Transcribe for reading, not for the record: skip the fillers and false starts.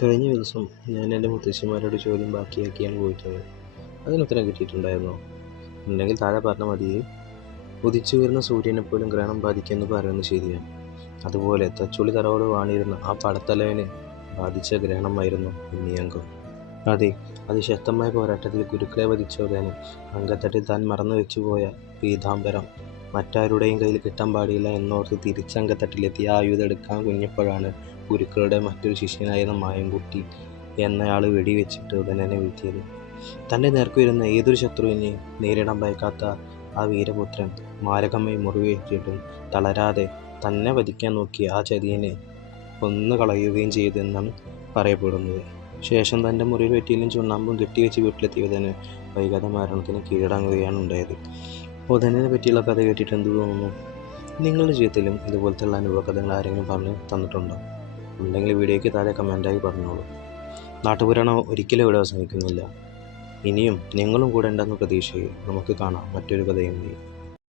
കഴിഞ്ഞ ദിവസം ഞാൻ എൻ്റെ മുത്തശ്ശിമാരോട് ചോദ്യം ബാക്കിയാക്കിയാണ് പോയിട്ടുള്ളത്. അതിനുത്തരം കിട്ടിയിട്ടുണ്ടായിരുന്നോ? ഉണ്ടെങ്കിൽ താഴെ പറഞ്ഞ മതിയേ. ഉദിച്ചു വരുന്ന സൂര്യനെ പോലും ഗ്രഹണം ബാധിക്കുമെന്ന് പറയുന്നത് ശരിയാണ്. അതുപോലെ തച്ചുളി തറവാട് വാണിരുന്ന ആ പടത്തലവനെ ബാധിച്ച ഗ്രഹണമായിരുന്നു ഉണ്ണിയങ്കം. അതെ, അതിശക്തമായ പോരാട്ടത്തിൽ ഗുരുക്കളെ വധിച്ചോടനെ അങ്കത്തട്ടിൽ താൻ മറന്നു വെച്ചുപോയ പീതാംബരം മറ്റാരുടെയും കയ്യിൽ കിട്ടാൻ പാടില്ല എന്നോർത്ത് തിരിച്ചങ്കത്തട്ടിലെത്തി ആ ആയുധം എടുക്കാൻ കുനിഞ്ഞപ്പോഴാണ് ഗുരുക്കളുടെ മറ്റൊരു ശിഷ്യനായിരുന്ന മായൻകുട്ടി എന്നയാൾ വെടിവെച്ചിട്ട് ഉടനെ വീഴ്ത്തിയത്. തൻ്റെ നേർക്ക് വരുന്ന ഏതൊരു ശത്രുവിനെയും നേരിടാൻ ഭയക്കാത്ത ആ വീരപുത്രൻ മാരകമായി മുറിവേറ്റിട്ടും തളരാതെ തന്നെ വധിക്കാൻ നോക്കിയ ആ ചതിയനെ കൊന്നുകളയുകയും ചെയ്തെന്നാണ് പറയപ്പെടുന്നത്. ശേഷം തൻ്റെ മുറിയിൽ വെറ്റിയിലും ചുണ്ണാമ്പും കെട്ടിവെച്ച് വീട്ടിലെത്തിയതിന് വൈകാതെ മരണത്തിന് കീഴടങ്ങുകയാണ് ഉണ്ടായത്. ഉദയനെ പറ്റിയുള്ള കഥ കേട്ടിട്ട് എന്ത് തോന്നുന്നു? നിങ്ങളുടെ ജീവിതത്തിലും ഇതുപോലത്തെയുള്ള അനുഭവ കഥകൾ ആരെങ്കിലും പറഞ്ഞു തന്നിട്ടുണ്ടോ? ഉണ്ടെങ്കിൽ വീഡിയോയ്ക്ക് താഴെ കമൻറ്റായി പറഞ്ഞോളൂ. നാട്ടുപുരാണം ഒരിക്കലും ഇവിടെ അവസാനിക്കുന്നില്ല. ഇനിയും നിങ്ങളും കൂടെ ഉണ്ടെന്ന പ്രതീക്ഷയിൽ നമുക്ക് കാണാം മറ്റൊരു കഥയുമായി.